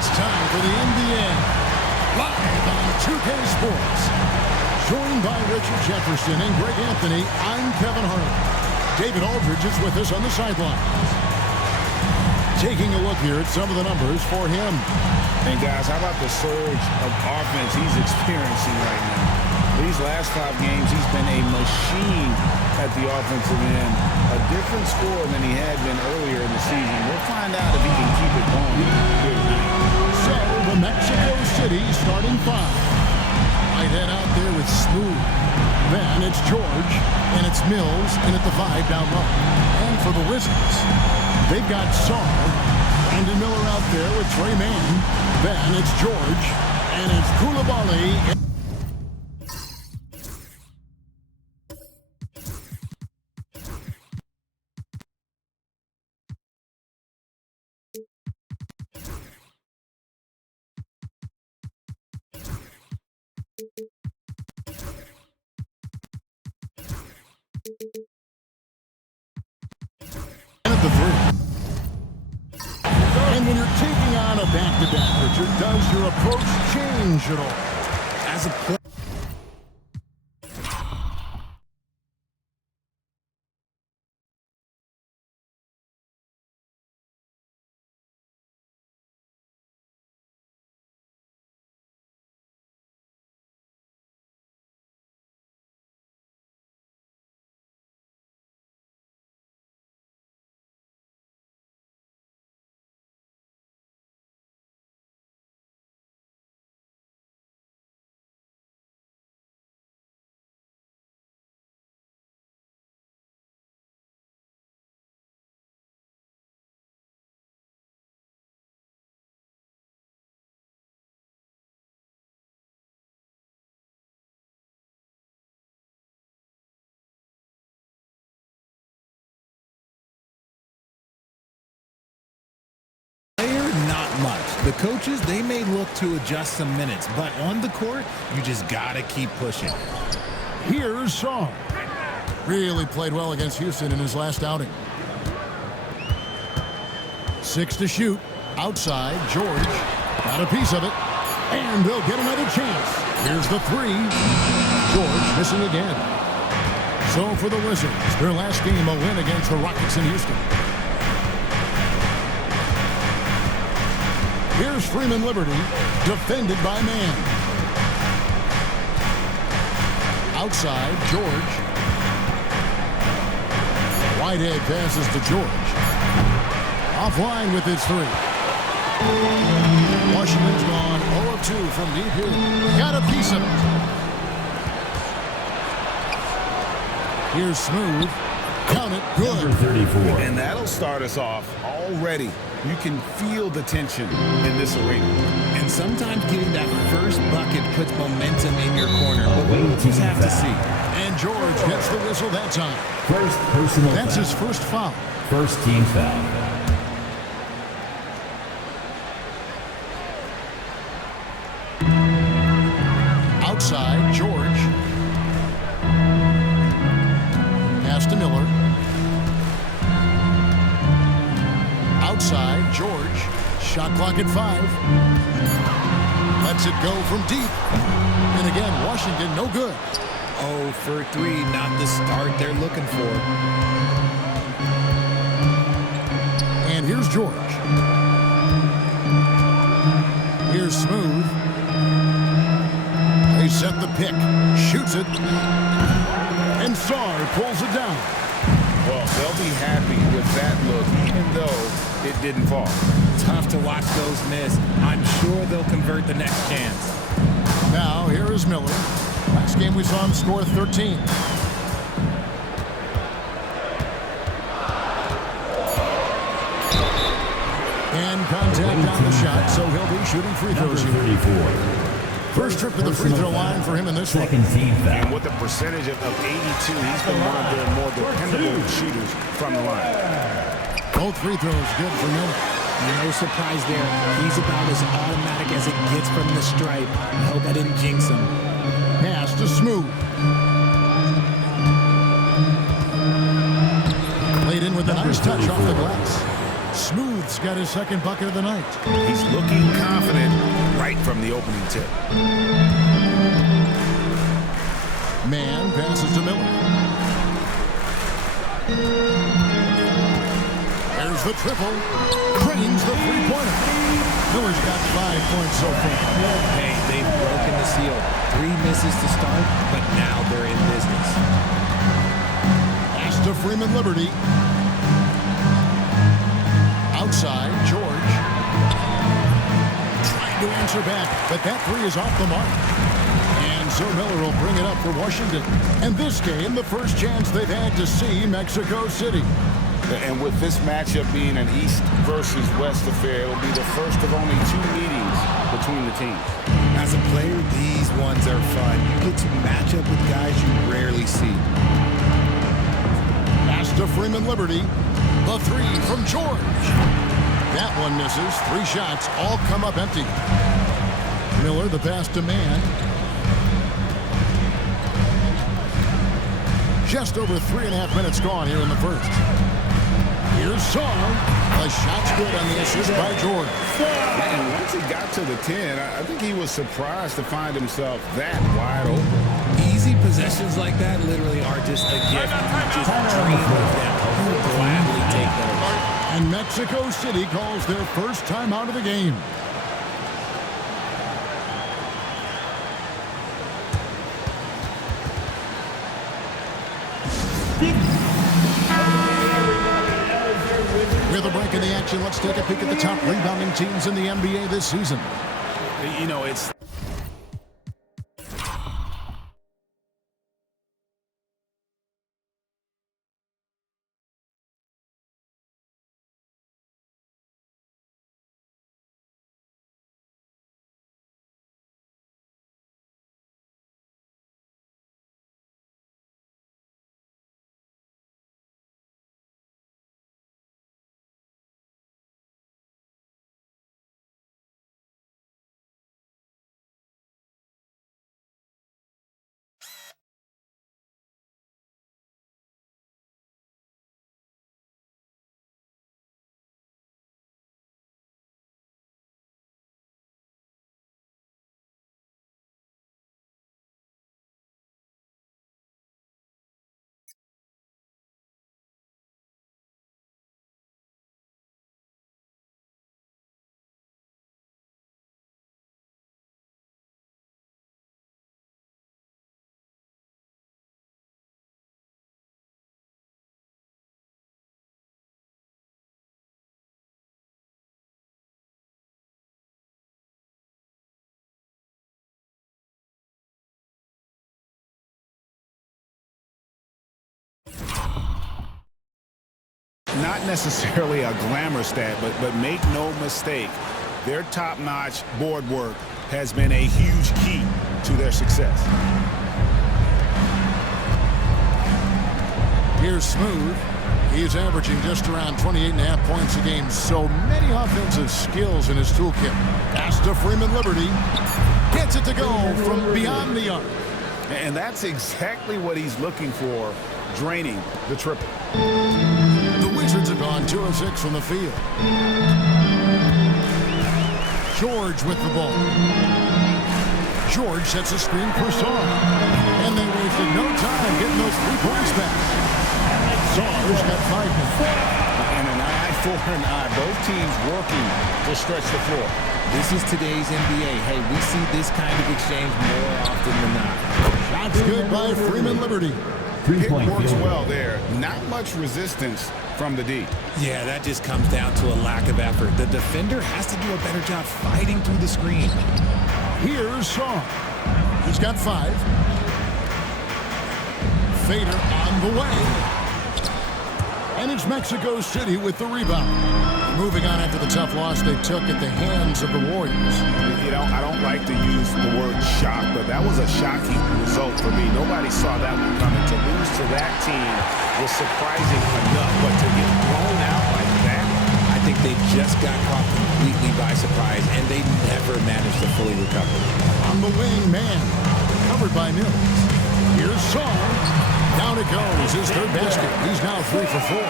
It's time for the NBA, live on 2K Sports. Joined by Richard Jefferson and Greg Anthony, I'm Kevin Harlan. David Aldridge is with us on the sideline. Taking a look here at some of the numbers for him. And guys, how about the surge of offense he's experiencing right now? These last 5 games, he's been a machine at the offensive end. A different score than he had been earlier in the season. We'll find out if he can keep it going here tonight. So, the Mexico City starting 5. Right head out there with Smooth. Then it's George, and it's Mills, and at the 5 down low. And for the Wizards, they've got Saar, Brandon Miller out there with Trey Mann. Then it's George, and it's Koulibaly. At the 3. And when you're taking on a back-to-back, Richard, does your approach change at all? As a player, not much. The coaches, they may look to adjust some minutes, but on the court, you just gotta keep pushing. Here's Saar. Really played well against Houston in his last outing. 6 to shoot. Outside, George. Got a piece of it. And they'll get another chance. Here's the 3. George missing again. So for the Wizards, their last game a win against the Rockets in Houston. Here's Freeman Liberty, defended by Mann. Outside, George. Whitehead passes to George. Offline with his 3. Washington's gone 0 of 2 from deep here. Got a piece of it. Here's Smooth. Count it. Good. Number 34. and that'll start us off already. You can feel the tension in this arena. And sometimes getting that first bucket puts momentum in your corner, but we'll just have to see. And George gets the whistle that time. First personal That's foul. his first foul. First team foul. Outside, George. Pass to Miller. Outside, George. Shot clock at 5. Lets it go from deep. And again, Washington, no good. 0 for 3, not the start they're looking for. And here's George. Here's Smooth. They set the pick. Shoots it. And Saar pulls it down. Well, they'll be happy with that look, even though it didn't fall. Tough to watch those miss. I'm sure they'll convert the next chance. Now, here is Miller. Last game we saw him score 13. And contact on the shot, so he'll be shooting free throws Number here. 34. First trip to the free throw line for him in this one. Second team And foul. with a percentage of 82, he's been one of their more dependable shooters from the line. Both free throws good for Miller. No surprise there. He's about as automatic as it gets from the stripe. I hope I didn't jinx him. Pass to Smooth. Played in with a nice touch off the glass. Smooth's got his second bucket of the night. He's looking confident right from the opening tip. Man passes to Miller. There's the triple. Cranes the three-pointer. Miller's got 5 points so far. Hey, they've broken the seal. 3 misses to start, but now they're in business. Pass to Freeman Liberty. Outside, George. Trying to answer back, but that three is off the mark. And so Miller will bring it up for Washington. And this game, the first chance they've had to see Mexico City. And with this matchup being an East versus West affair, it'll be the first of only 2 meetings between the teams. As a player, these ones are fun. You get to match up with guys you rarely see. Pass to Freeman Liberty. The three from George. That one misses. 3 shots all come up empty. Miller the pass to Man. Just over 3.5 minutes gone here in the first. Here's Song. The shot's good on the assist by George. And once he got to the 10, I think he was surprised to find himself that wide open. Easy possessions like that literally are just a gift. You just dream of them. You'll gladly take those. And Mexico City calls their first time out of the game. With a break in the action, let's take a peek at the top rebounding teams in the NBA this season. You know, it's... Not necessarily a glamour stat, but make no mistake, their top-notch board work has been a huge key to their success. Here's Smooth. He's averaging just around 28.5 points a game. So many offensive skills in his toolkit. Pass to Freeman Liberty. Gets it to go from beyond the arc. And that's exactly what he's looking for, draining the triple. The Wizards have gone 2 of 6 from the field. George with the ball. George sets a screen for Song. And they wasted no time getting those 3 points back. Song's got 5 minutes. And an eye for an eye. Both teams working to stretch the floor. This is today's NBA. Hey, we see this kind of exchange more often than not. Shots good by Freeman Liberty. It works well there. Not much resistance from the D. Yeah, that just comes down to a lack of effort. The defender has to do a better job fighting through the screen. Here's Song. He's got 5. Fader on the way. And it's Mexico City with the rebound. Moving on after the tough loss they took at the hands of the Warriors. You know, I don't like to use the word shock, but that was a shocking result for me. Nobody saw that one coming. To lose to that team was surprising enough, but to get blown out like that, I think they just got caught completely by surprise, and they never managed to fully recover. On the wing, Man. Covered by Mills. Here's Song. Down it goes. His third basket. He's now 3 for 4.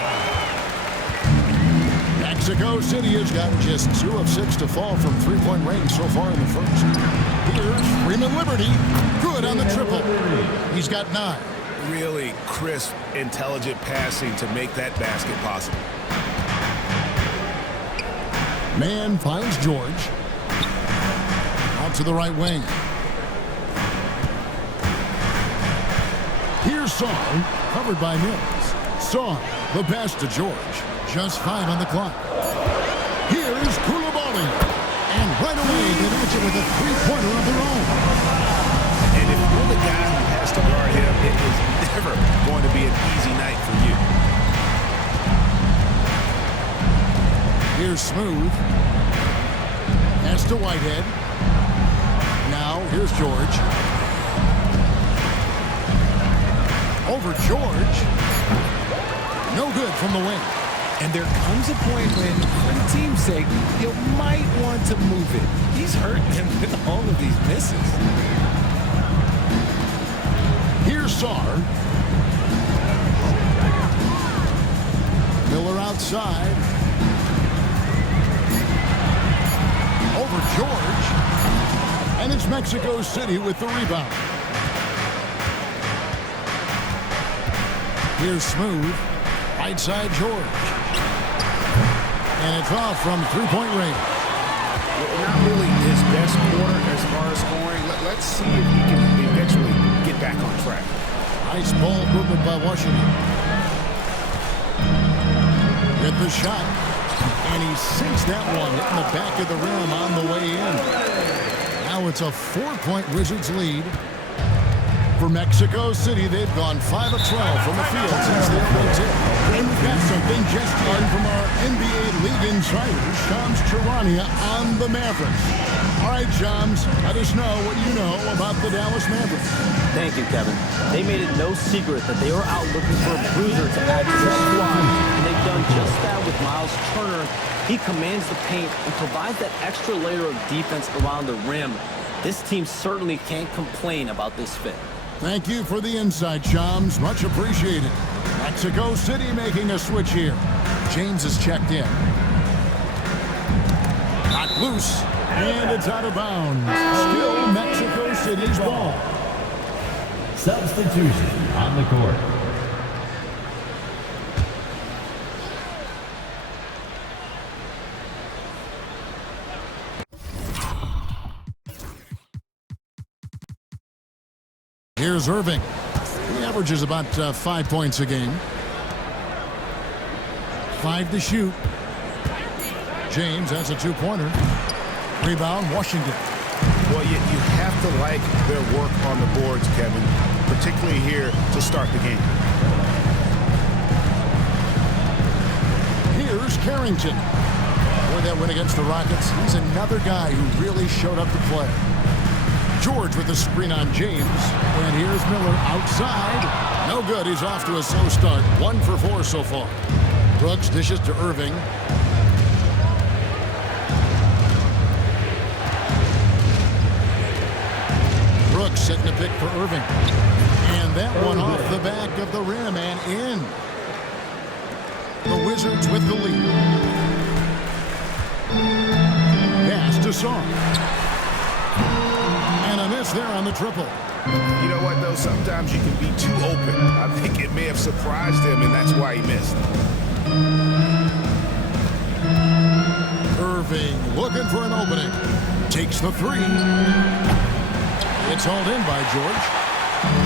Back Mexico City has gotten just 2 of 6 to fall from three-point range so far in the first. Here's Freeman Liberty. Good on the triple. He's got 9. Really crisp, intelligent passing to make that basket possible. Man finds George. Out to the right wing. Here's Song, covered by Mills. Song, the pass to George. Just 5 on the clock. Here's Koulibaly. And right away, they match it with a three-pointer of their own. And if you're the guy who has to guard him, it is never going to be an easy night for you. Here's Smooth. Pass to Whitehead. Now, here's George. Over George. No good from the wing. And there comes a point when, for the team's sake, you might want to move it. He's hurting him with all of these misses. Here's Sarr. Miller outside. Over George. And it's Mexico City with the rebound. Here's Smooth. Right side George. And it's off from three-point range. Not really his best quarter as far as scoring. Let's see if he can eventually get back on track. Nice ball movement by Washington. Get the shot. And he sinks that one in the back of the rim on the way in. Now it's a 4-point Wizards lead. For Mexico City, they've gone 5 of 12 from the field since the opening tip. And we've got something just in from our NBA League insider, Shams Charania, on the Mavericks. All right, Shams, let us know what you know about the Dallas Mavericks. Thank you, Kevin. They made it no secret that they were out looking for a bruiser to add to their squad, and they've done just that with Miles Turner. He commands the paint and provides that extra layer of defense around the rim. This team certainly can't complain about this fit. Thank you for the insight, Shams. Much appreciated. Mexico City making a switch here. James is checked in. Knocked loose. And it's out of bounds. Still Mexico City's ball. Substitution on the court. Here's Irving. He averages about 5 points a game. 5 to shoot. James, that's a 2-pointer. Rebound, Washington. Well, you have to like their work on the boards, Kevin, particularly here to start the game. Here's Carrington. Boy, that win against the Rockets. He's another guy who really showed up to play. George with the screen on James. And here's Miller outside. No good. He's off to a slow start. 1 for 4 so far. Brooks dishes to Irving. Brooks setting a pick for Irving. And that one off the back of the rim and in. The Wizards with the lead. Pass to Song. And a miss there on the triple. You know what, though? Sometimes you can be too open. I think it may have surprised him, and that's why he missed. Irving looking for an opening. Takes the 3. It's hauled in by George.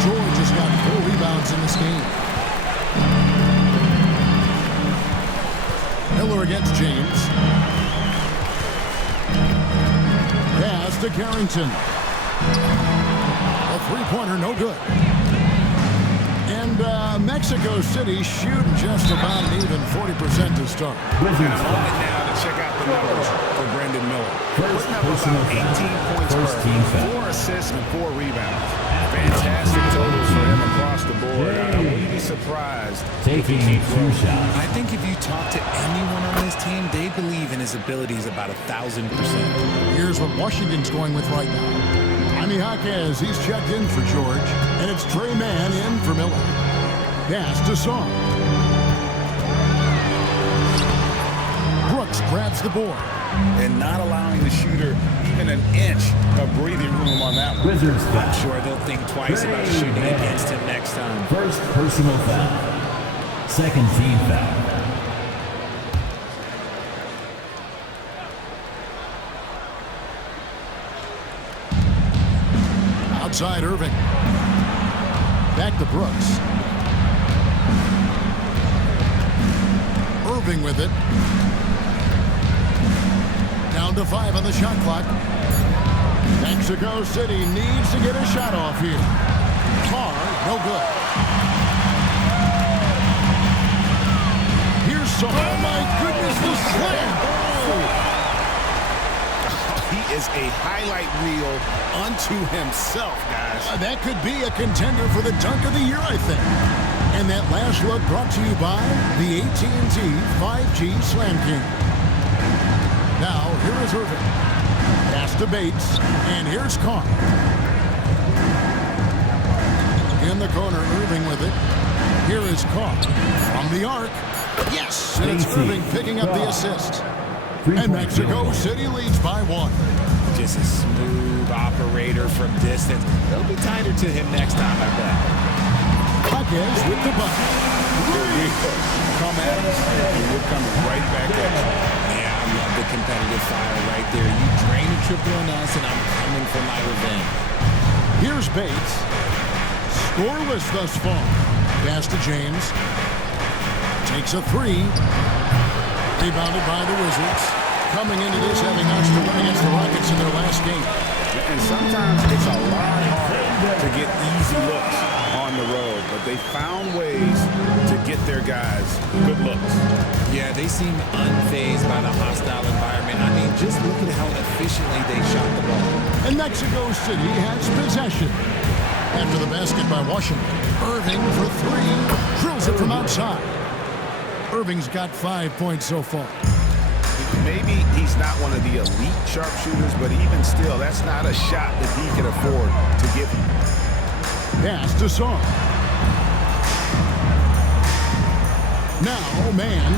George has got 4 rebounds in this game. Miller against James. Pass to Carrington. A 3-pointer, no good. And Mexico City shooting just about an even 40% to start. Wizards now to check out the numbers for Brendan Miller. First Putting up personal about 18 foul. points First per team foul. 4 assists and 4 rebounds. Fantastic totals for him across the board. I wouldn't be surprised. Taking 2 shots. I think if you talk to anyone on this team, they believe in his abilities about 1,000%. Here's what Washington's going with right now. Jaime Jaquez, he's checked in for George. And it's Trey Mann in for Miller. Pass to Song. Brooks Brooks grabs the board. And not allowing the shooter even an inch of breathing room on that one. Wizards I'm foul. sure they'll think twice about shooting against him next time. First personal foul. Second team foul. Outside Irving. Back to Brooks. Irving with it. Down to 5 on the shot clock. Mexico City needs to get a shot off here. Carr, no good. Here's some. Oh my goodness, the slam. He is a highlight reel unto himself, guys. That could be a contender for the dunk of the year, I think. And that last look brought to you by the AT&T 5G Slam King. Now, here is Irving. Pass to Bates, and here's Carr. In the corner, Irving with it. Here is Carr. From the arc. Yes! And it's Irving picking up the assist. And Mexico City leads by 1. Just a smooth operator from distance. They'll be tighter to him next time, I bet. Jaquez with the bucket. Come at us, and we're coming right back at you. Yeah, I love the competitive fire right there. You drain a triple on us, and I'm coming for my revenge. Here's Bates. Scoreless thus far. Pass to James. Takes a 3. Rebounded by the Wizards. Coming into this having notched the win against the Rockets in their last game. And sometimes it's a lot harder to get easy looks on the road, but they found ways to get their guys good looks. Yeah, they seem unfazed by the hostile environment. I mean, just look at how efficiently they shot the ball. And Mexico City has possession. After the basket by Washington, Irving for 3. Drills it from outside. Irving's got 5 points so far. Maybe he's not one of the elite sharpshooters, but even still, that's not a shot that he can afford to give him. Pass to Song. Now, man,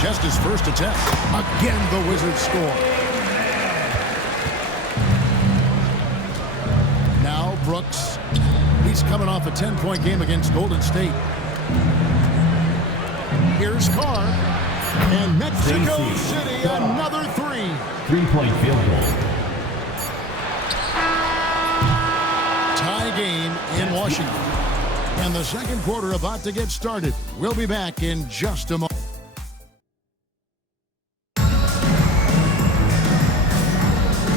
just his first attempt. Again, the Wizards score. Now, Brooks. He's coming off a 10-point game against Golden State. Here's Carr. And Mexico City, another 3. 3-point field goal. Tie game in Washington. And the second quarter about to get started. We'll be back in just a moment.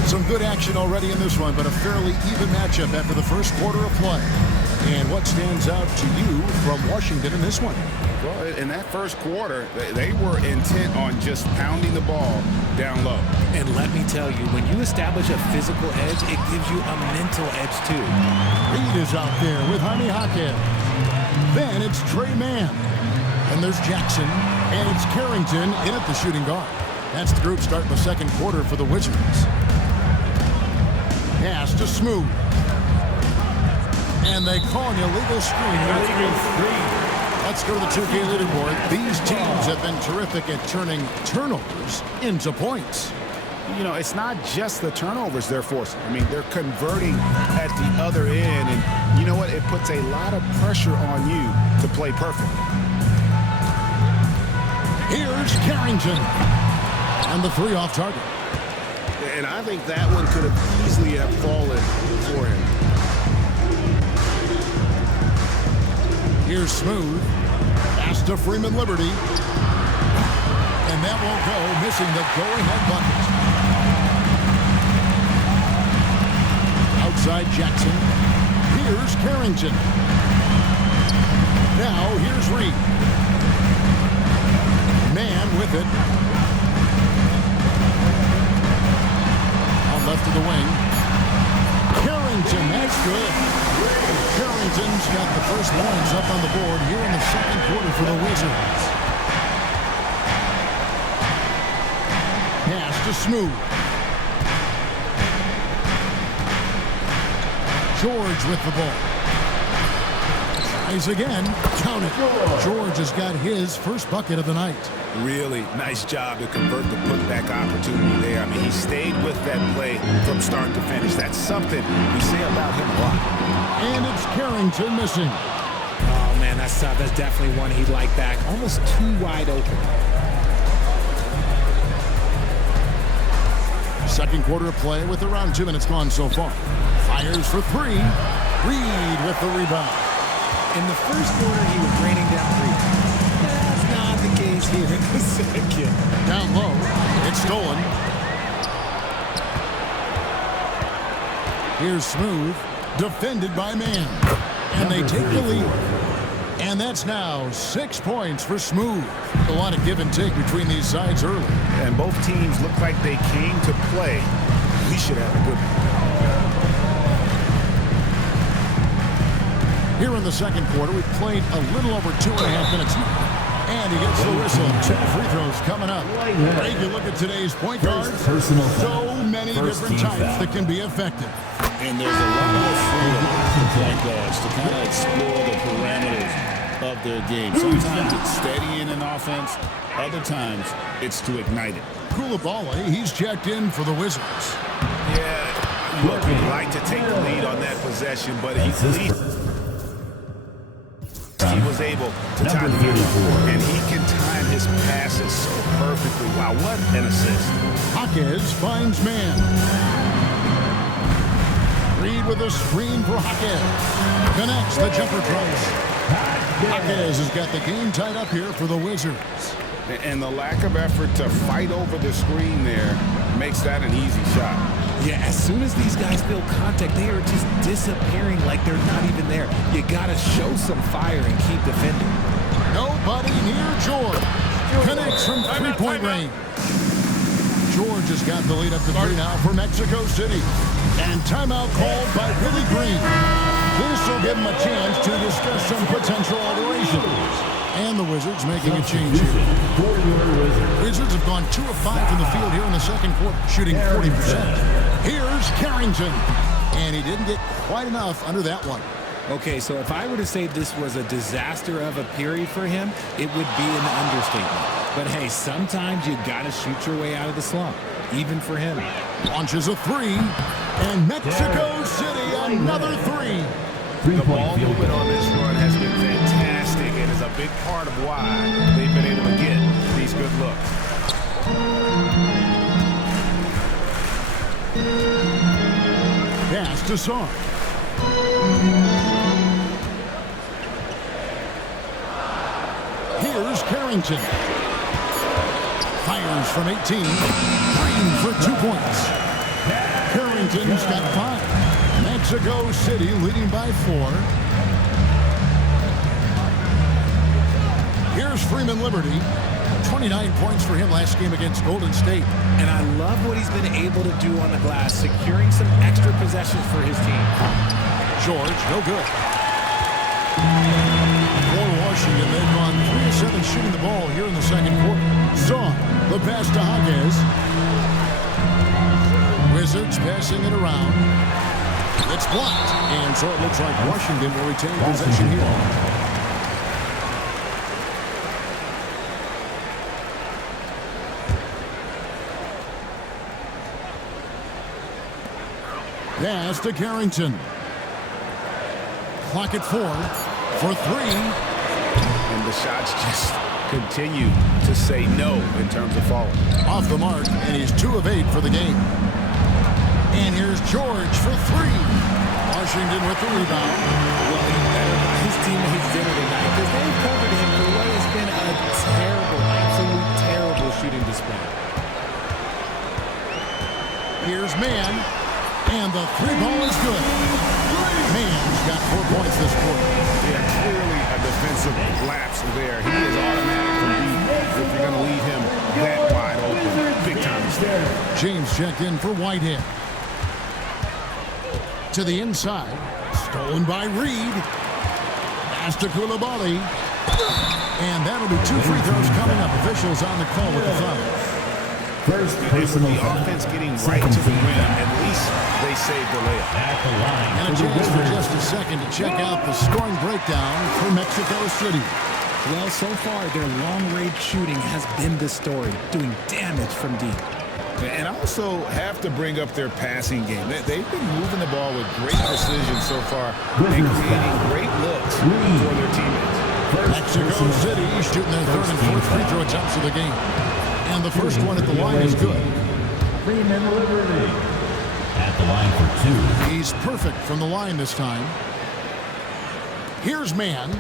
Some good action already in this one, but a fairly even matchup after the first quarter of play. And what stands out to you from Washington in this one? Well, in that first quarter, they were intent on just pounding the ball down low. And let me tell you, when you establish a physical edge, it gives you a mental edge too. Reed is out there with Jaime Jaquez. Then it's Trey Mann. And there's Jackson. And it's Carrington in at the shooting guard. That's the group starting the second quarter for the Wizards. Pass to Smooth. And they call an illegal screen. Let's go to the 2K leaderboard. These teams have been terrific at turning turnovers into points. You know, it's not just the turnovers they're forcing. I mean, they're converting at the other end. And you know what? It puts a lot of pressure on you to play perfect. Here's Carrington. And the 3 off target. And I think that one could have easily have fallen for him. Here's Smooth. Pass to Freeman Liberty. And that won't go, missing the go-ahead bucket. Outside Jackson. Here's Carrington. Now here's Reed. Man with it. On left of the wing. Carrington, that's good. Carrington's got the first points up on the board here in the second quarter for the Wizards. Pass to Smooth. George with the ball. Tries again. Count it. George has got his first bucket of the night. Really nice job to convert the putback opportunity there. I mean, he stayed with that play from start to finish. That's something we say about him a lot. And it's Carrington missing. Oh, man, that's tough. That's definitely one he'd like back. Almost too wide open. Second quarter of play with around 2 minutes gone so far. Fires for three. Reed with the rebound. In the first quarter, he was raining down three. That's not the case here in the second. Down low. It's stolen. Here's Smooth. Defended by Man. And they take the lead. And that's now 6 points for Smooth. A lot of give and take between these sides early. And both teams look like they came to play. We should have a good one. Here in the second quarter, we've played a little over 2.5 minutes now. And he gets the whistle. 2 free throws coming up. Greg, you look at today's point guards. So many different types that can be effective. And there's a lot more freedom for point guards to kind of explore the parameters of their game. Sometimes it's steadying an offense. Other times, it's to ignite it. Coulibaly, he's checked in for the Wizards. Yeah, look, we'd like to take the lead on that possession, but he was able to time the game, and he can time his passes so perfectly. Wow, what an assist. Jaquez finds Man. Reed with a screen for Jaquez. Connects the jumper twice. Jaquez has got the game tied up here for the Wizards. And the lack of effort to fight over the screen there makes that an easy shot. Yeah, as soon as these guys feel contact, they are just disappearing like they're not even there. You got to show some fire and keep defending. Nobody near George. Connects from three-point range. George has got the lead up to 3 now for Mexico City. And timeout called by Willie Green. This will give him a chance to discuss some potential alterations. And the Wizards making a change here. Wizards have gone 2 of 5 from the field here in the second quarter, shooting 40%. Here's Carrington. And he didn't get quite enough under that one. Okay, so if I were to say this was a disaster of a period for him, it would be an understatement. But hey, sometimes you got to shoot your way out of the slump, even for him. Launches a 3. And Mexico City, another 3. The ball movement on this run has been fantastic and is a big part of why they've been able to get these good looks. Pass to Sark. Here's Carrington. Fires from 18. Green for 2 points. Carrington's got 5. Mexico City leading by 4. Here's Freeman Liberty. 29 points for him last game against Golden State. And I love what he's been able to do on the glass, securing some extra possessions for his team. George, no good. For Washington, they've gone 3 of 7 shooting the ball here in the second quarter. Saw the pass to Jaquez. Wizards passing it around. It's blocked, and so it looks like Washington will retain possession here. Pass to Carrington. Clock at 4 for 3. And the shots just continue to say no in terms of falling. Off the mark, and he's 2 of 8 for the game. And here's George for 3. Washington with the rebound. Well, he better buy his teammates dinner tonight because they've covered him for what has been a terrible, absolute terrible shooting display. Here's Man, and the 3 ball is good. Man's got 4 points this quarter. Yeah, clearly a defensive lapse there. He is automatic from deep if you're going to leave him that wide open. Big time mistake. James checked in for Whitehead. To the inside. Stolen by Reed. Pass to Coulibaly. And that'll be 2 free throws coming up. Officials on the call with the foul. First personal The offense getting right to the rim. At least they saved the layup. at the line And a chance for just a second to check out the scoring breakdown for Mexico City. Well, so far, their long-range shooting has been the story, doing damage from deep. And I also have to bring up their passing game. They've been moving the ball with great precision so far and creating great looks for their teammates. Mexico City shooting their third and fourth free throw attempts of the game. And the first one at the line is good. Freeman Liberty at the line for 2. He's perfect from the line this time. Here's Mann.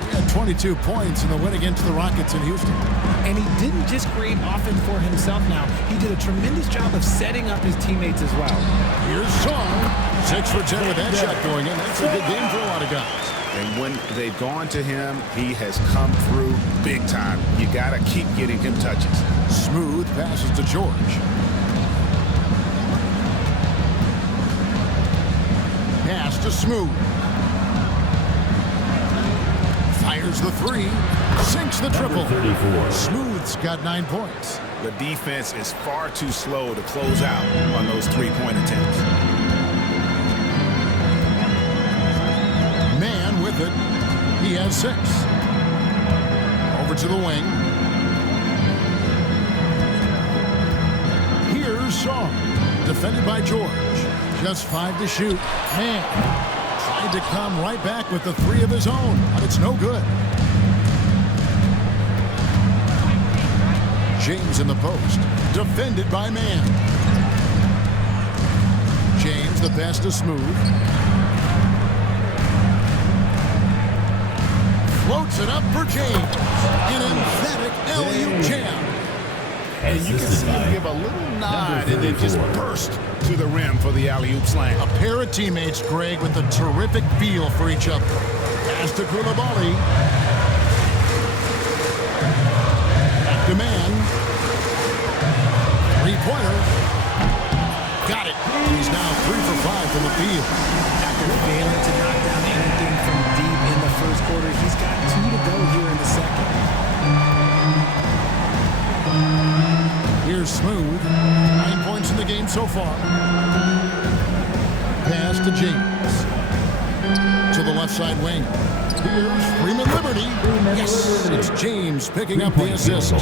He had 22 points in the win against the Rockets in Houston. And he didn't just create offense for himself now. He did a tremendous job of setting up his teammates as well. Here's Song. 6 for 10 with that shot going in. That's a good game for a lot of guys. And when they've gone to him, he has come through big time. You got to keep getting him touches. Smooth passes to George. Pass to Smooth. Fires the three. Sinks the triple. 34. Smooth's got 9 points. The defense is far too slow to close out on those three-point attempts. Mann with it. He has 6. Over to the wing. Here's Song. Defended by George. Just 5 to shoot. Mann tried to come right back with the 3 of his own, but it's no good. James in the post. Defended by Mann. James, the pass to Smooth. Floats it up for James. An emphatic alley-oop jam. And you can see him give a little nod and then just burst to the rim for the alley-oop slam. A pair of teammates, Greg, with a terrific feel for each other. Pass to Koulibaly. Back to Mann. Three-pointer. Got it. He's now 3 for 5 from the field. After failing to knock down anything from deep in the first quarter, he's got 2 to go here in the second. Here's Smooth. 9 points in the game so far. Pass to James. To the left side wing. Here's Freeman Liberty. Yes, it's James picking up the assist.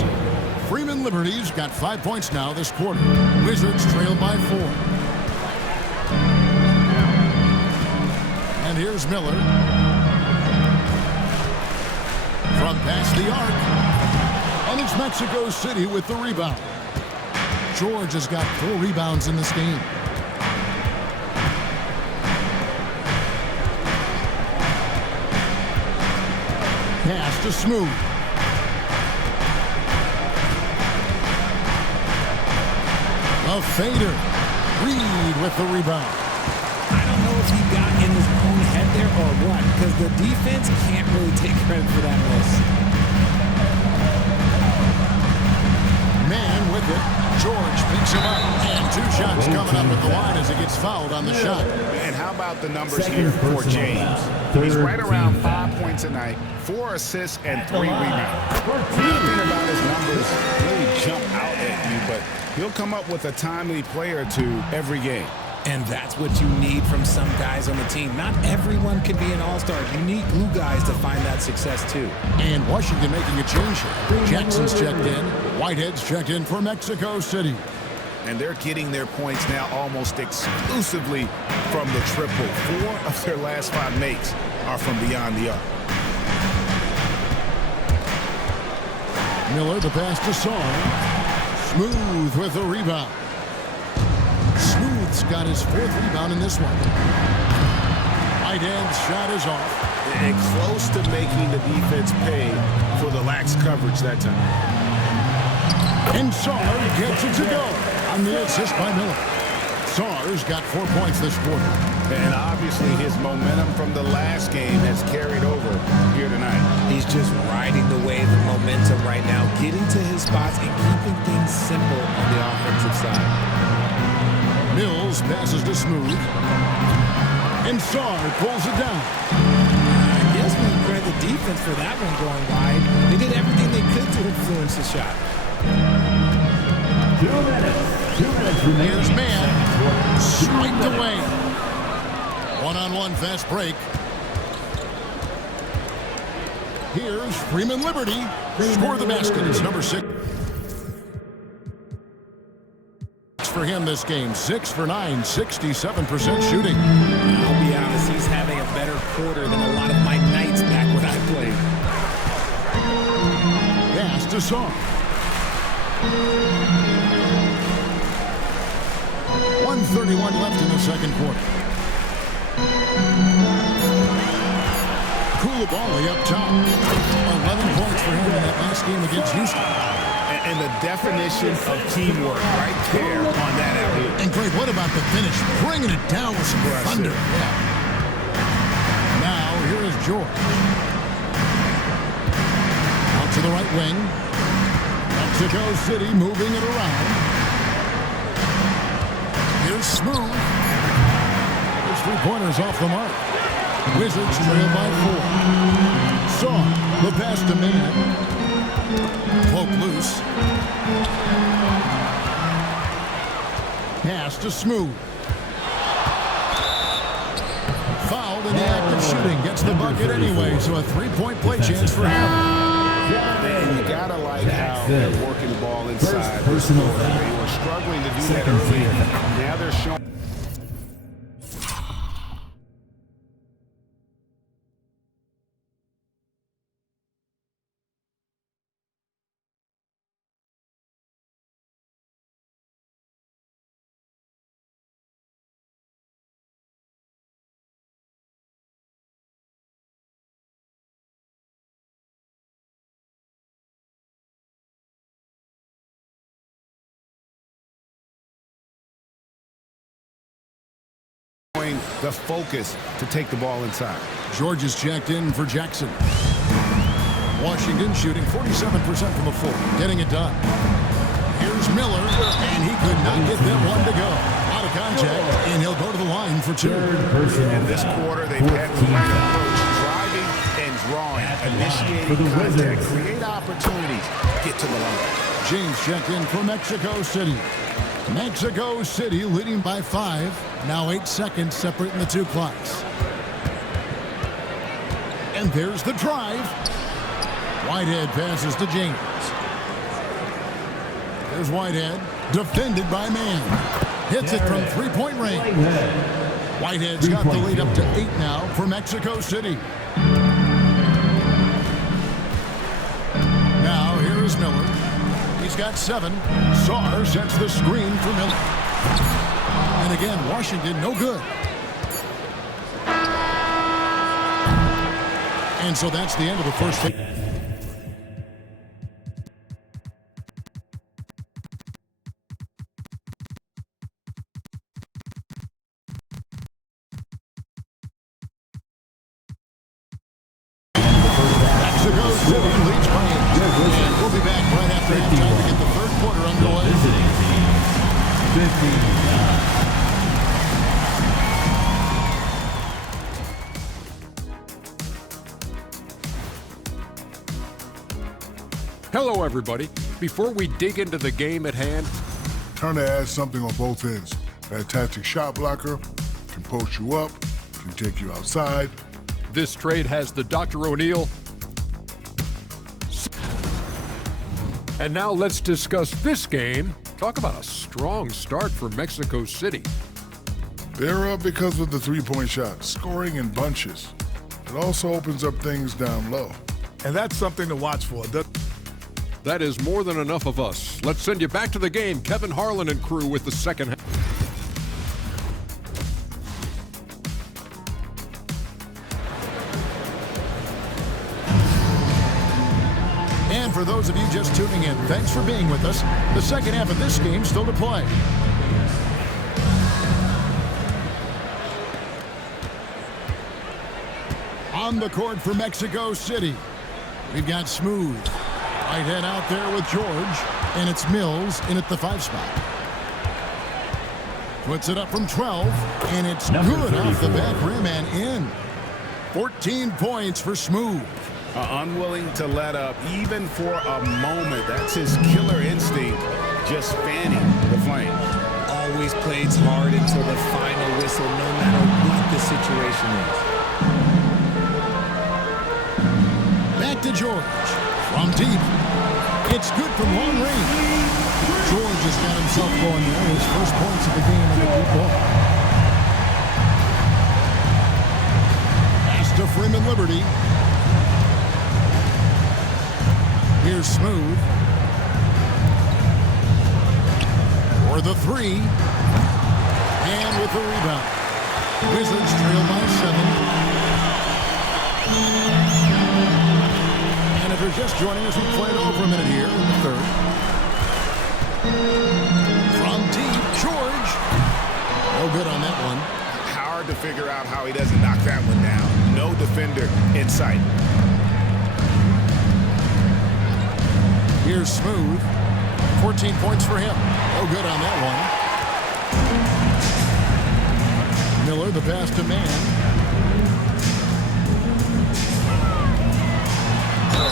Freeman Liberty's got 5 points now this quarter. Wizards trail by 4. And here's Miller. From past the arc. And it's Mexico City with the rebound. George has got 4 rebounds in this game. Pass to Smooth. A fader. Reed with the rebound. I don't know if he got in his own head there or what, because the defense can't really take credit for that miss. Mann with it. George picks him up. And 2 shots coming up at the line as he gets fouled on the shot. And how about the numbers here for James? He's right around 5 points a night, 4 assists, and 3 rebounds. Nothing about his numbers really jump out at you, but he'll come up with a timely play or 2 every game. And that's what you need from some guys on the team. Not everyone can be an all-star. You need glue guys to find that success, too. And Washington making a change here. Jackson's checked in. Whitehead's checked in for Mexico City. And they're getting their points now almost exclusively from the triple. 4 of their last 5 makes are from beyond the arc. Miller, the pass to Song. Smooth with the rebound. Smooth's got his 4th rebound in this one. Whitehead's shot is off. And close to making the defense pay for the lax coverage that time. And Sarr gets it to go on the assist by Miller. Sarr's got 4 points this quarter. And obviously his momentum from the last game has carried over here tonight. He's just riding the wave of momentum right now, getting to his spots and keeping things simple on the offensive side. Mills passes to Smooth. And Sarr pulls it down. I guess we can credit the defense for that one going wide. They did everything they could to influence the shot. 2 minutes. 2 minutes remaining. Here's Mann. Swiped away. One-on-one fast break. Here's Freeman Liberty. Score the basket. It's number 6 for him this game. 6 for 9, 67% shooting. I'll be honest, he's having a better quarter than a lot of my nights back when I played. Pass to Song. 1:31 left in the second quarter. Koulibaly up top. 11 points for him in that last game against Houston. And the definition of teamwork right there on that alley-oop. And Greg, what about the finish? Bringing it down with some thunder. Yeah. Now, here is George. Out to the right wing. Mexico City moving it around. Here's Smooth. His three-pointers off the mark. Wizards trail by 4. Saw the pass to man. Cloak loose. Pass to Smooth. Fouled in the act of shooting. Gets the bucket anyway, so a three-point play chance for him. And you gotta like how they're working the ball inside. They were struggling to do that earlier. Now they're showing. The focus to take the ball inside. George is checked in for Jackson. Washington shooting 47% from the floor, getting it done. Here's Miller, and he could not get that one to go. Out of contact, and he'll go to the line for 2. In this quarter, they've had the right approach, driving and drawing, initiating contact, create opportunities, get to the line. James checked in for Mexico City. Mexico City leading by 5. Now 8 seconds separating the two clocks. And there's the drive. Whitehead passes to James. There's Whitehead, defended by Man. Hits it from three-point range. Whitehead's got the lead up to 8 now for Mexico City. Now here is Miller. He's got 7. Saar sets the screen for Miller. And again, Washington no good. And so that's the end of the first. Mexico City leads by 8. And we'll be back right after halftime to get the third quarter underway. Visiting team, 59. Hello, everybody. Before we dig into the game at hand, Turner adds something on both ends. Fantastic shot blocker, can post you up, can take you outside. this trade has the Dr. O'Neill. And now let's discuss this game. Talk about a strong start for Mexico City. They're up because of the three-point shot, scoring in bunches. It also opens up things down low. And that's something to watch for. That is more than enough of us. Let's send you back to the game. Kevin Harlan and crew with the second half. And for those of you just tuning in, thanks for being with us. The second half of this game still to play. On the court for Mexico City, we've got Smooth. Whitehead out there with George, and it's Mills in at the 5 spot. Puts it up from 12, and it's good off the back rim and in. 14 points for Smooth. Unwilling to let up even for a moment. That's his killer instinct, just fanning the flame. Always plays hard until the final whistle, no matter what the situation is. Back to From deep. It's good from long range. George has got himself going there. His first points of the game in the deep ball. Pass to Freeman Liberty. Here's Smooth. For the three. And with the rebound. Wizards trail by 7. And if you're just joining us, we've played over a minute here in the third. From deep, George. No good on that one. Hard to figure out how he doesn't knock that one down. No defender in sight. Here's Smooth. 14 points for him. No good on that one. Miller, the pass to Man.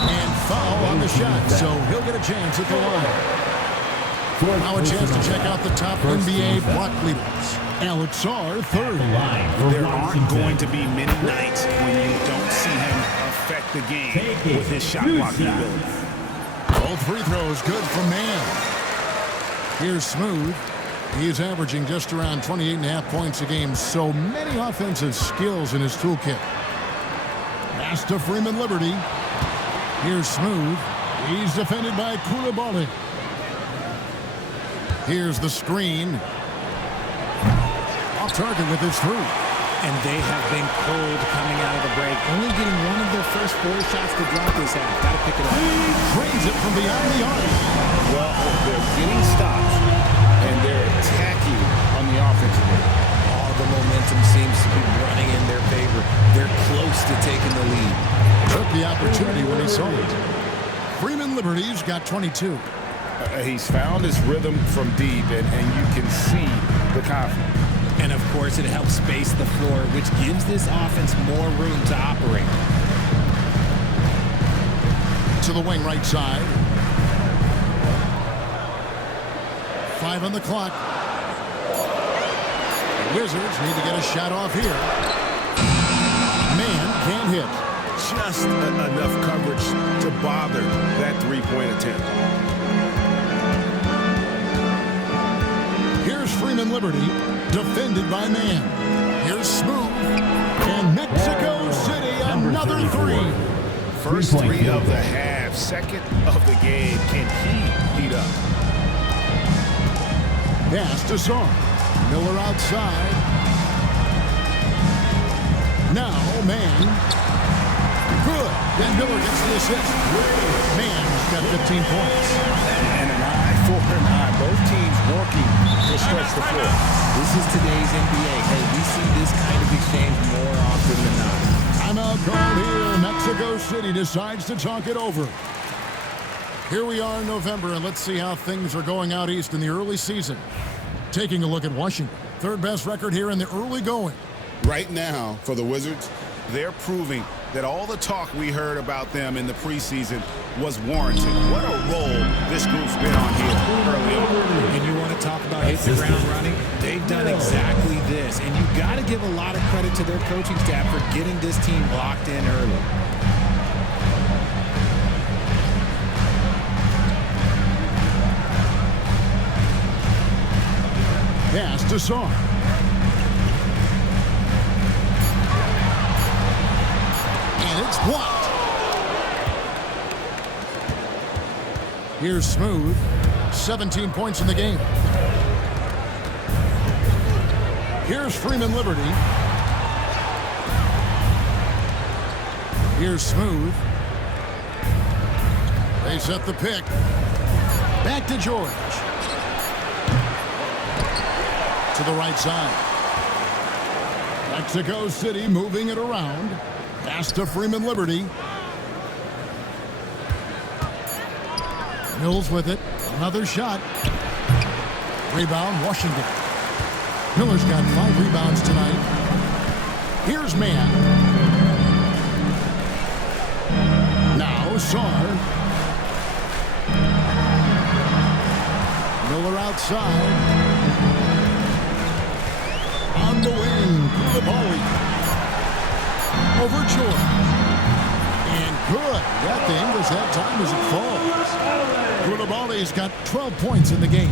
And foul on the shot, so he'll get a chance at the line. Now a chance to check out the top NBA block leaders. Alex Sarr, third. There aren't going to be many nights when you don't see him affect the game with his shot blocking ability. Both free throws good from Man. Here's Smooth. He is averaging just around 28.5 points a game, so many offensive skills in his toolkit. Pass to Freeman Liberty. Here's Smooth. He's defended by Koulibaly. Here's the screen. Off target with his three. And they have been cold coming out of the break. Only getting one of their first 4 shots to drop this half. Got to pick it up. Drains it from beyond the arc. Well, they're getting stops, and they're attacking on the offensive end. All the momentum seems to be running in their favor. They're close to taking the lead. Took the opportunity when he saw it. Freeman Liberty's got 22. He's found his rhythm from deep, and you can see the confidence. And, of course, it helps space the floor, which gives this offense more room to operate. To the wing right side. 5 on the clock. The Wizards need to get a shot off here. Man can't hit. Just enough coverage to bother that three-point attempt. Here's Freeman Liberty, defended by Man. Here's Smooth, and Mexico City, another three. First three of the half, second of the game. Can he heat up? Pass to Sarr. Miller outside. Now Man. Good. Then Miller gets the assist. Man's got 15 points. And an eye for an eye. Both teams working to stretch the floor. This is today's NBA. Hey, we see this kind of exchange more often than not. Timeout called here. Mexico City decides to talk it over. Here we are in November, and let's see how things are going out east in the early season. Taking a look at Washington. Third best record here in the early going. Right now, for the Wizards, they're proving that all the talk we heard about them in the preseason was warranted. What a role this group's been on here early on. And you want to talk about hitting the ground running? They've done exactly this. And you got to give a lot of credit to their coaching staff for getting this team locked in early. Pass to Sarr. And it's blocked. Here's Smooth. 17 points in the game. Here's Freeman Liberty. Here's Smooth. They set the pick. Back to George. To the right side. Mexico City moving it around. Pass to Freeman Liberty. Mills with it. Another shot. Rebound, Washington. Miller's got 5 rebounds tonight. Here's Man. Now Sarr. Miller outside. On the wing, Koulibaly. Over George. And good. Got the English that time as it falls. Koulibaly's got 12 points in the game.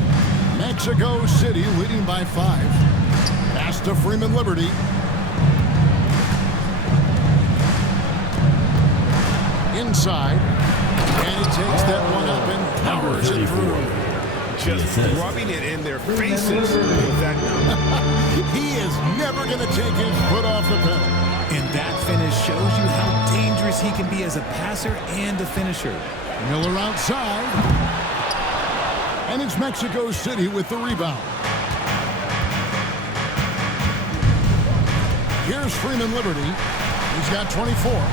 Mexico City leading by 5. Pass to Freeman Liberty. Inside. And he takes that one up and powers it through. Just rubbing it in their faces with that number. He is never going to take his foot off the pedal. And that finish shows you how dangerous he can be as a passer and a finisher. Miller outside. And it's Mexico City with the rebound. Here's Freeman Liberty. He's got 24.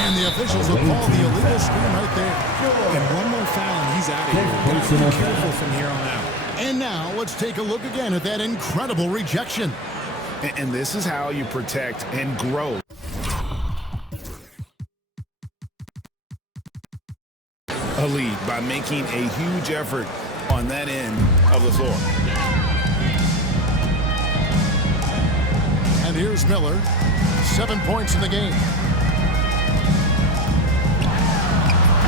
And the officials will call the illegal screen right there. And one more foul and he's out of here. Gotta be careful from here on out. And now let's take a look again at that incredible rejection. And this is how you protect and grow. A lead by making a huge effort on that end of the floor. And here's Miller. 7 points in the game.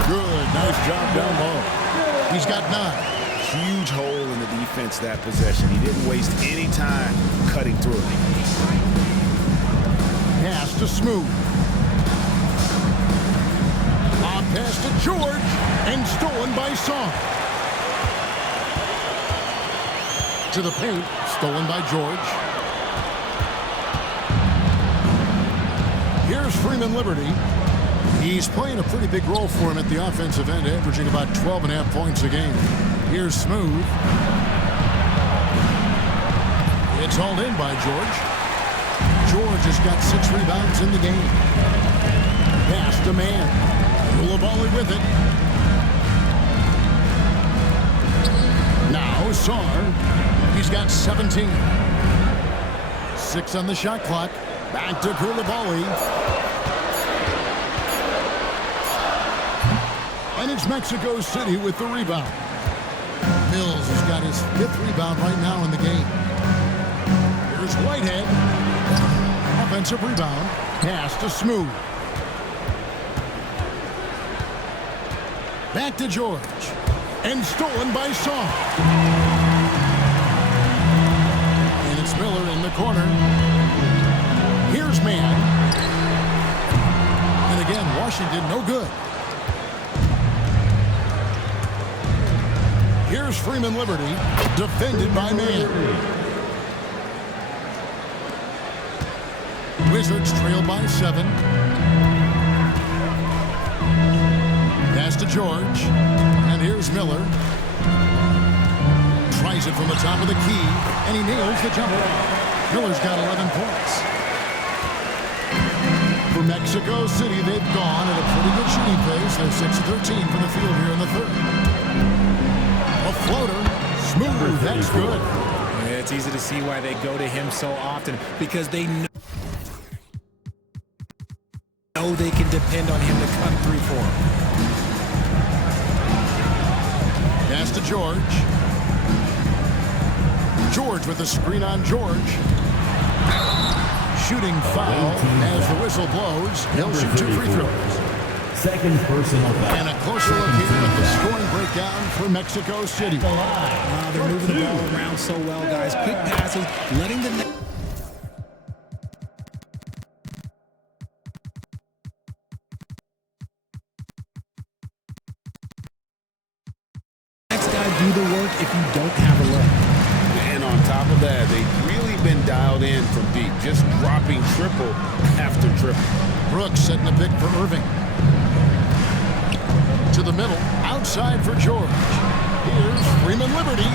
Good, nice job down low. He's got 9. Huge hole in the defense that possession. He didn't waste any time cutting through. Pass to Smooth. Lob pass to George, and stolen by Song. To the paint, stolen by George. Here's Freeman Liberty. He's playing a pretty big role for him at the offensive end, averaging about 12.5 points a game. Here's Smooth. It's hauled in by George. George has got 6 rebounds in the game. Pass to man. Koulibaly with it. Now Sarr. He's got 17. 6 on the shot clock. Back to Koulibaly. And it's Mexico City with the rebound. Mills has got his 5th rebound right now in the game. Here's Whitehead. Offensive rebound. Pass to Smooth. Back to George. And stolen by Song. And it's Miller in the corner. Here's Man. And again, Washington no good. Here's Freeman Liberty, defended by Man. Wizards trail by 7. Pass to George, and here's Miller. Tries it from the top of the key, and he nails the jumper. Miller's got 11 points. For Mexico City, they've gone at a pretty good shooting pace. They're 6 of 13 from the field here in the 3rd. A floater, Smooth, that's good. Yeah, it's easy to see why they go to him so often, because they know they can depend on him to come through for them. Pass to George. George with the screen on George. Shooting foul as the whistle blows. He'll shoot 2 free throws. Second personal foul. And a closer look here at the scoring breakdown for Mexico City. They're moving the ball around so well, guys. Quick passes, letting the next guy do the work if you don't have a look. And on top of that, they've really been dialed in from deep, just dropping triple after triple. Brooks setting the pick for Irving. To the middle, outside for George. Here's Freeman Liberty.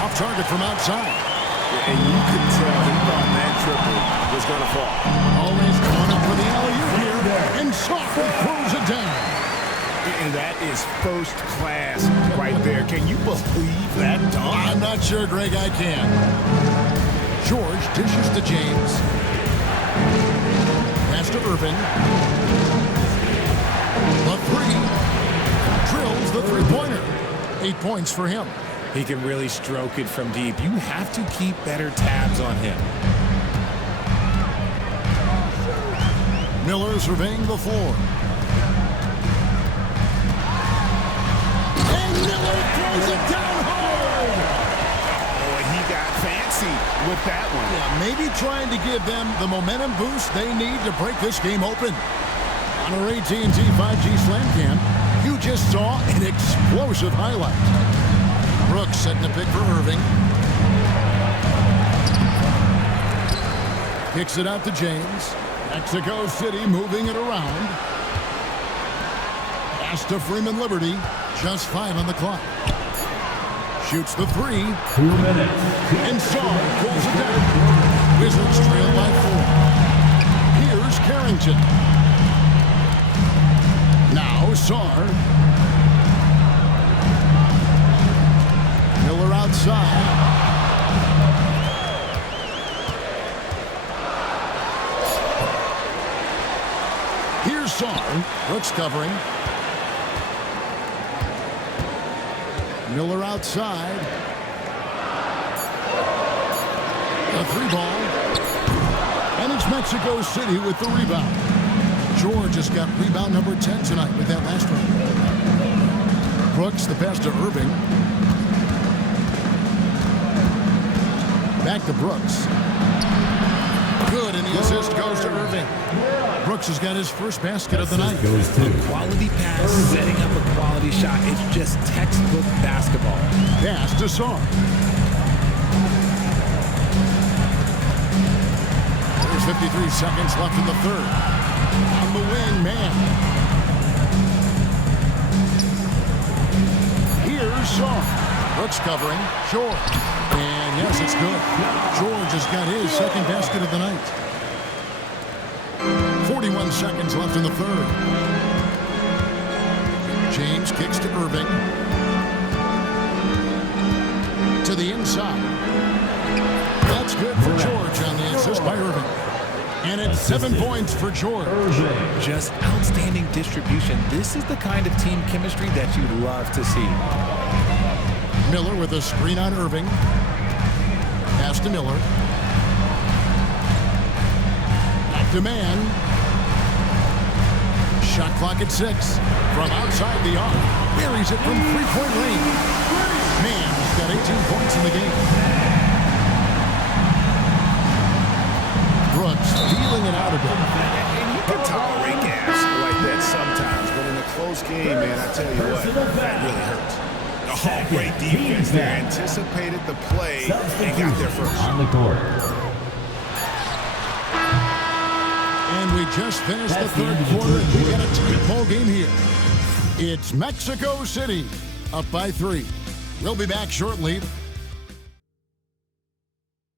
Off target from outside. And you could tell he thought that triple was going to fall. Always going up for the alley-oop here. And softly throws it down. And that is first class right there. Can you believe that dunk? I'm not sure, Greg, I can. George dishes to James. Pass to Irvin. The 3. Drills the 3-pointer. 8 points for him. He can really stroke it from deep. You have to keep better tabs on him. Miller surveying the floor. And Miller throws it down hard. Oh, and he got fancy with that one. Yeah, maybe trying to give them the momentum boost they need to break this game open. On our AT&T 5G Slam Cam, you just saw an explosive highlight. Brooks setting a pick for Irving. Kicks it out to James. Mexico City moving it around. Pass to Freeman Liberty. Just 5 on the clock. Shoots the 3. 2 minutes. And Saar pulls it down. Wizards trail by 4. Here's Carrington. Now Saar. Miller outside. Here's Saar. Brooks covering. Miller outside. A 3-ball. And it's Mexico City with the rebound. George has got rebound number 10 tonight with that last one. Brooks, the pass to Irving. Back to Brooks. Good, and the assist goes to Irving. Brooks has got his first basket of the night. Goes to quality pass, setting up a quality shot. It's just textbook basketball. Pass to Saar. There's 53 seconds left in the third. On the wing, man. Here's Saar. Brooks covering. George. And yes, it's good. George has got his second basket of the night. 41 seconds left in the third. James kicks to Irving. To the inside. That's good for George on the assist by Irving. And it's 7 points for George. Just outstanding distribution. This is the kind of team chemistry that you'd love to see. Miller with a screen on Irving. Pass to Miller. Back to man. Shot clock at 6. From outside the arc. Buries it from three-point range. Man's got 18 points in the game. Brooks feeling it out a bit. And you can tolerate gas like that sometimes, but in a close game, man, I tell you what, that really hurts. Oh, great defense there. Anticipated the play and got there first. On the court. And we just finished the third quarter. We got a tight ball game here. It's Mexico City up by 3. We'll be back shortly.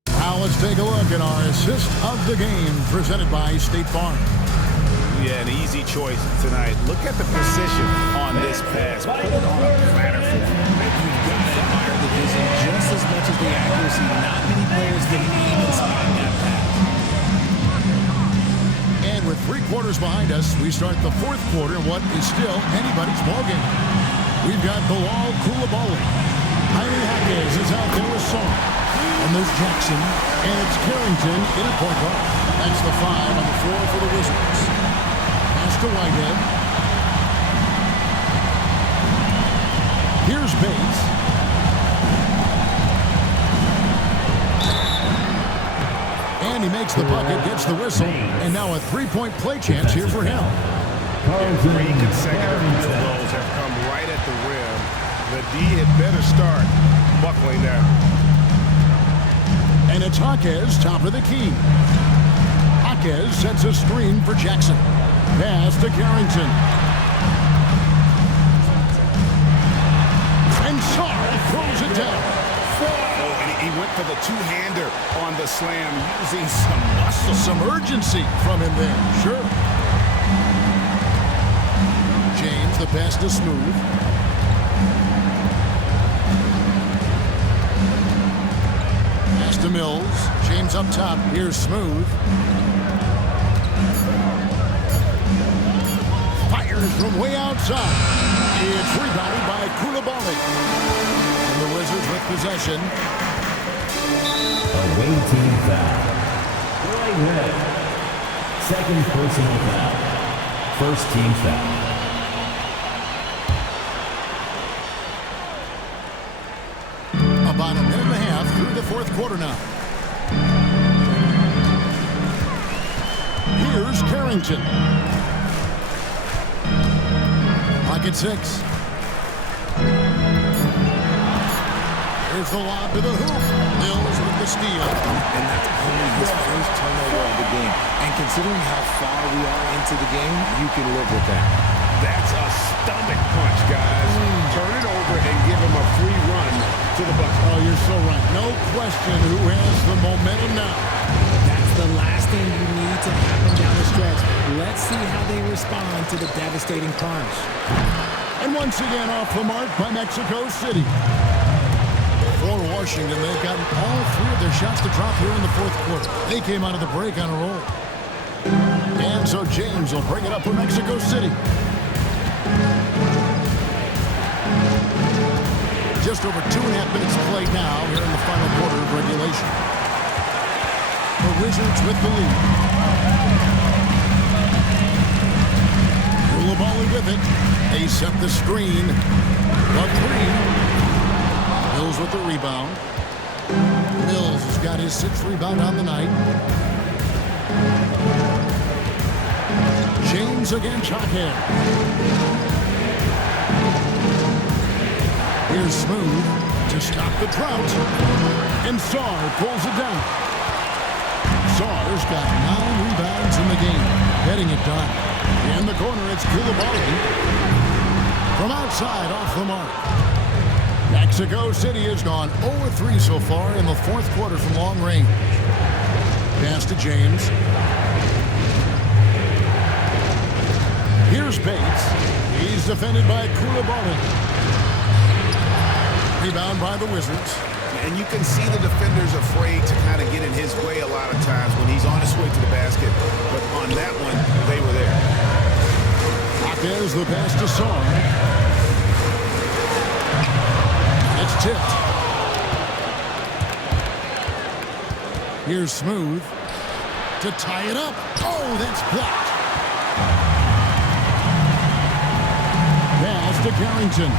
Now let's take a look at our assist of the game presented by State Farm. Yeah, an easy choice tonight. Look at the precision on this pass. Put it on a platter for him. You've got to admire the vision just as much as the accuracy. Not many players can even spot that pass. And with 3 quarters behind us, we start the fourth quarter in what is still anybody's ballgame. We've got Bilal Coulibaly. Jaime Jaquez is out there with Saar. And there's Jackson. And it's Carrington in a point guard. That's the 5 on the floor for the Wizards. Pass to Whitehead. Here's Bates. And he makes the bucket, gets the whistle, and now a 3-point play chance here for him. And 3 consecutive field goals have come right at the rim. The D had better start buckling down. And it's Jaquez, top of the key. Jaquez sets a screen for Jackson. Pass to Carrington. And Saar throws it down. Oh, and he went for the two-hander on the slam, using some muscle. Some urgency from him there, sure. James, the pass to Smooth. Pass to Mills. James up top. Here's Smooth. Fires from way outside. It's rebounded by Coulibaly. And the Wizards with possession. Away team foul. Right Second personal foul. First team foul. About a minute and a half through the fourth quarter now. Here's Carrington. Pocket 6. Here's the lob to the hoop. Mills with the steal. And that's only his first turnover of the game. And considering how far we are into the game, you can live with that. That's a stomach punch, guys. Turn it over and give him a free run to the bucket. Oh, you're so right. No question who has the momentum now. That's the last thing you need to happen down the stretch. Let's see how they respond to the devastating punch. And once again off the mark by Mexico City. For Washington, they've gotten all three of their shots to drop here in the fourth quarter. They came out of the break on a roll. And so James will bring it up for Mexico City. Just over 2.5 minutes played now here in the final quarter of regulation. The Wizards with the lead. Koulibaly with it. They set the screen. The three. Mills with the rebound. Mills has got his 6th rebound on the night. James again, Chalkhead. Here's Smooth to stop the drought. And Sarr pulls it down. Sarr's got 9 rebounds in the game, getting it done. In the corner, it's Koulibaly. From outside, off the mark. Mexico City has gone 0-3 so far in the fourth quarter from long range. Pass to James. Here's Bates. He's defended by Koulibaly. Rebound by the Wizards. And you can see the defenders afraid to kind of get in his way a lot of times when he's on his way to the basket. But on that one, they were there. There's the pass to Sarr. It's tipped. Here's Smooth to tie it up. Oh, that's blocked. Pass to Carrington.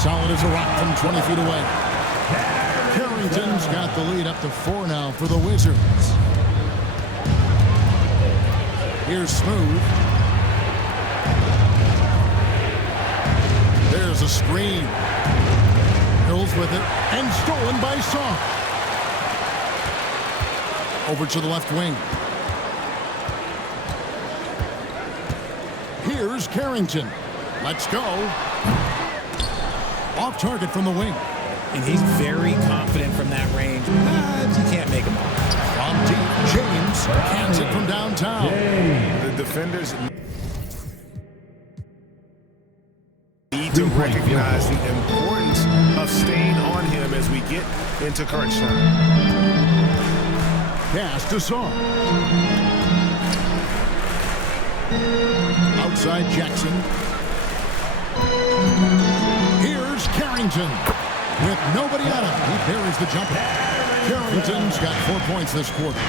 Solid as a rock from 20 feet away. Carrington's got the lead up to 4 now for the Wizards. Here's Smooth. There's a screen. Hills with it. And stolen by Sarr. Over to the left wing. Here's Carrington. Let's go. Off target from the wing. And he's very confident from that range. You can't make him off. From deep, James hands it from downtown. The defenders need to recognize the importance of staying on him as we get into crunch time. Pass to Sarr. Outside Jackson. Here's Carrington. With nobody on him, he buries the jumper. Carrington's got 4 points this quarter.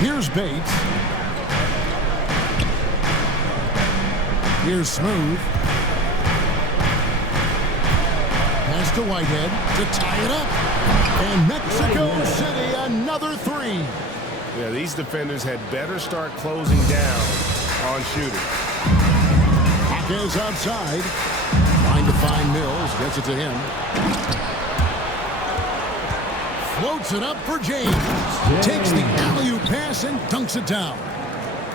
Here's Bates. Here's Smooth. Pass to Whitehead to tie it up. And Mexico City, another 3. Yeah, these defenders had better start closing down on shooting. Hawkins outside. Trying to find Mills. Gets it to him. Floats it up for James. Takes the alley-oop pass and dunks it down.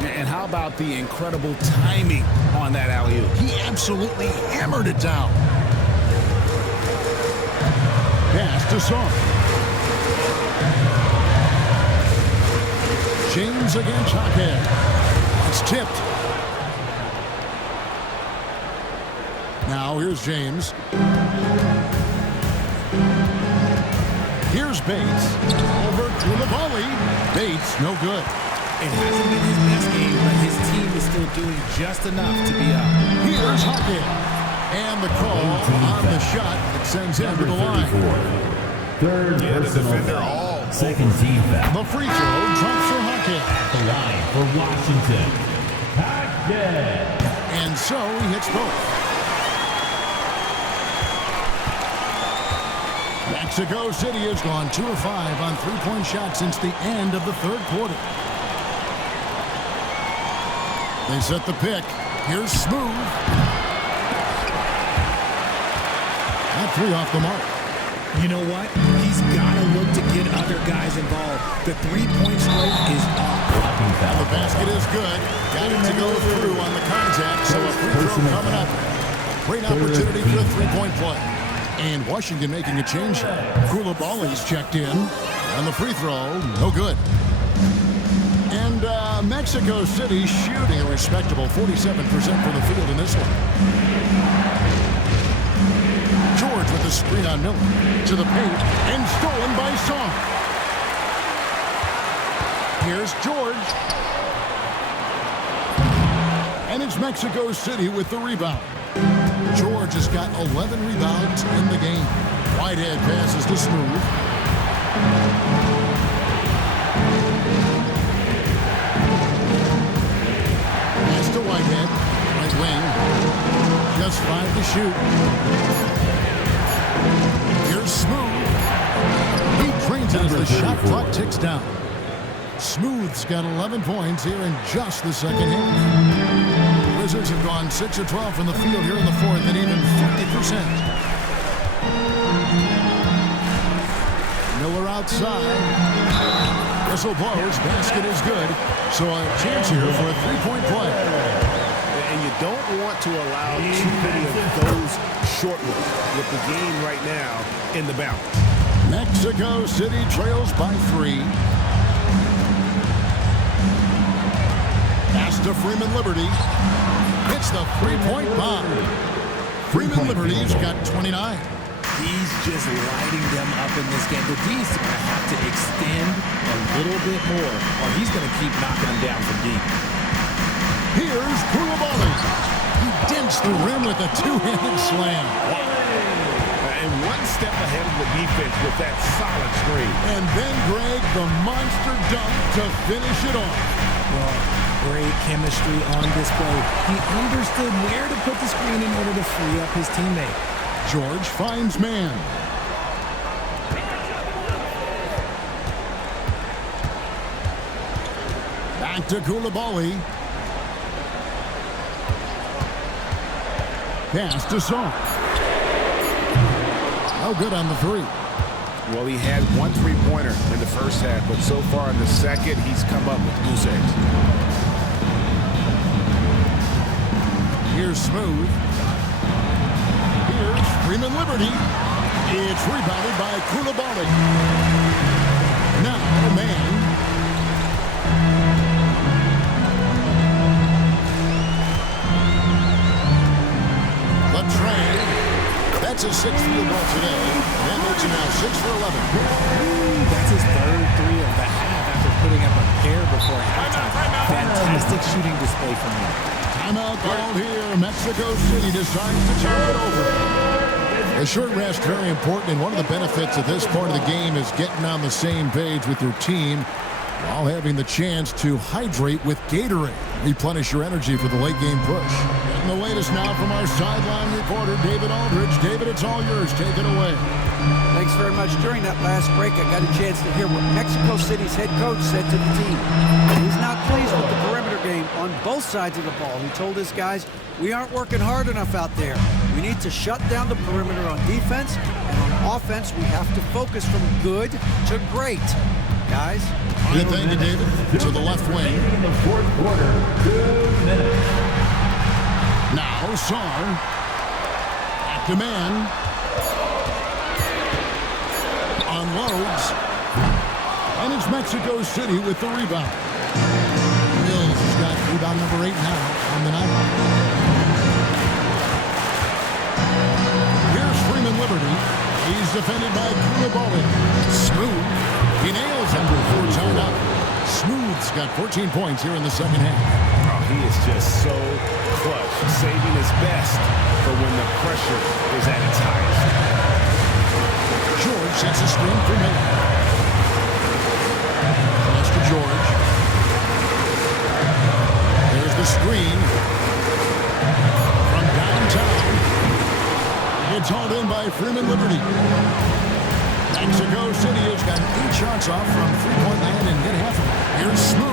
And how about the incredible timing on that alley-oop? He absolutely hammered it down. Pass to Sarr. James against Hawkhead. It's tipped. Now here's James. Here's Bates. Over to the volley. Bates, no good. It hasn't been his best game, but his team is still doing just enough to be up. Here's Hawkhead. And the call on the shot that sends him to the line. Third personal foul. Second team foul. The free throw drops for Hackett. At the line for Washington, Hackett. And so he hits both. Mexico City has gone 2 of 5 on three-point shots since the end of the third quarter. They set the pick. Here's Smooth. That three off the mark. You know what? He's got to look to get other guys involved. The three-point stroke is off. And the basket is good. Got it to go through on the contact, so a free throw coming up. Great opportunity for a three-point play. And Washington making a change here. Koulibaly's checked in. And the free throw, no good. And Mexico City shooting a respectable 47% from the field in this one. George with the screen on Miller. To the paint and stolen by Song. Here's George. And it's Mexico City with the rebound. George has got 11 rebounds in the game. Whitehead passes to Smooth. Pass to Whitehead. Right wing. Just 5 to shoot. Here's Smooth. He drains it as the shot clock ticks down. Smooth's got 11 points here in just the second half. Wizards have gone 6 of 12 from the field here in the fourth and even 50%. Miller outside. Whistle blows. Basket is good. So a chance here for a three-point play. And you don't want to allow too many of those short ones with the game right now in the balance. Mexico City trails by 3. Pass to Freeman Liberty. Hits the three-point bomb. Freeman Liberty's got 29. He's just lighting them up in this game. The D's are going to have to extend a little bit more, or he's going to keep knocking them down from deep. Here's Koulibaly. He dents the rim with a two-handed slam. And one step ahead of the defense with that solid screen. And then Greg, the monster dunk to finish it off. Well, great chemistry on display. He understood where to put the screen in order to free up his teammate. George finds man. Back to Koulibaly. Pass to Song. No good on the three. Well, he had one three-pointer in the first half, but so far in the second, he's come up with goose eggs. Here's Smooth. Here's Freeman Liberty. It's rebounded by Koulibaly. Now, man. The train. That's his 6th field goal today. And that makes him now 6 for 11. That's his third 3 of the half after putting up a pair before halftime. Fantastic shooting display from him. Timeout called here. Mexico City decides to turn it over. A short rest, very important, and one of the benefits of this part of the game is getting on the same page with your team while having the chance to hydrate with Gatorade. Replenish your energy for the late game push. Getting the latest now from our sideline reporter, David Aldridge. David, it's all yours. Take it away. Thanks very much. During that last break, I got a chance to hear what Mexico City's head coach said to the team. He's not pleased with the perimeter game on both sides of the ball. He told his guys, we aren't working hard enough out there. We need to shut down the perimeter on defense, and on offense, we have to focus from good to great. Guys. Good, thank you, David. To the left wing. In the fourth quarter, 2 minutes. Now, Sar. Back to man. Unloads. And it's Mexico City with the rebound. Mills has got rebound number 8 now on the night. Here's Freeman Liberty. He's defended by Koulibaly. Smooth. He nails him before timeout. Smooth's got 14 points here in the second half. he is just so clutch, saving his best for when the pressure is at its highest. George sets a screen for Miller. Pass to George. There's the screen. From downtown. It's hauled in by Freeman Liberty. Mexico City has got 8 shots off from three-point land and hit half of it. Here's Smooth.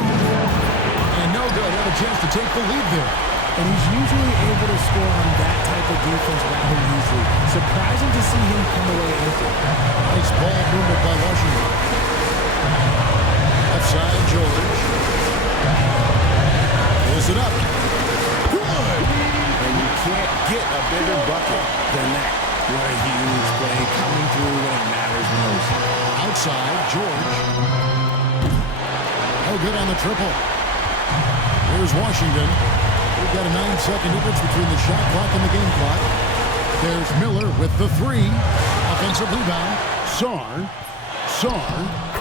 And no good. Have a chance to take the lead there. And he's usually able to score on that type of defense rather easily. Surprising to see him come away empty. Nice ball movement by Washington. Left side, George. Pulls it up. Good! And you can't get a bigger bucket than that. What a huge play coming through when it matters most. Outside, George. No good on the triple. Here's Washington. We've got a 9-second difference between the shot clock and the game clock. There's Miller with the 3. Offensive rebound. Sarn.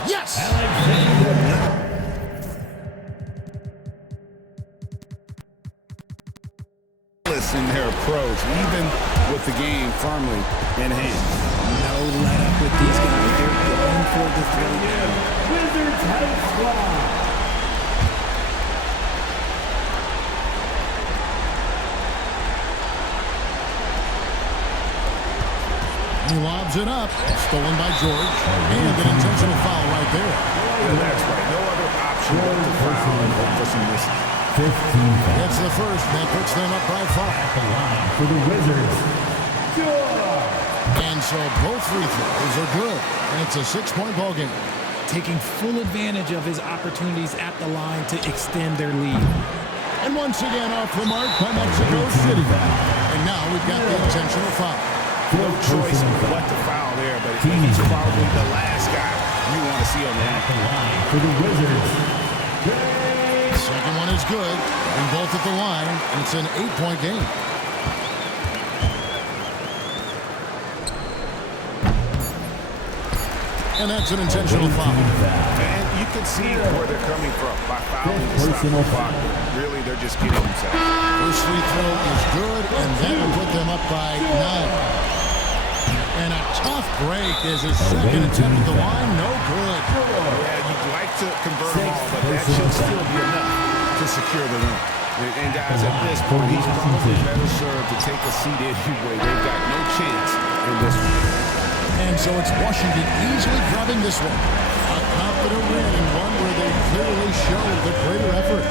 Yes! In their approach, even with the game firmly in hand. No let up with these guys. They're going for the 3 now. Wizards have squad. He lobs it up. Stolen by George. And an intentional foul right there. And that's right. No other option but to foul and hope for some misses. 15 fouls. That's the first. That puts them up by 5. At the line for the Wizards. And so both free throws are good. And it's a 6-point ball game. Taking full advantage of his opportunities at the line to extend their lead. And once again off the mark by Mexico City. And now we've got the intentional foul. No choice of what to foul there, but he's probably the last guy you want to see on the line for the Wizards. Second one is good, and both at the line, and it's an 8-point game. And that's an intentional foul. And you can see where they're coming from by fouling the stop clock. Really, they're just getting themselves. First free throw is good, and that will put them up by 9. And a tough break is his second attempt at the line. No good. Yeah, you'd like to convert them all, but that should still be enough to secure the win. And guys, at this point, he's probably better served to take a seat anyway. They've got no chance in this one. And so it's Washington easily grabbing this one. A confident win and one where they clearly show the greater effort.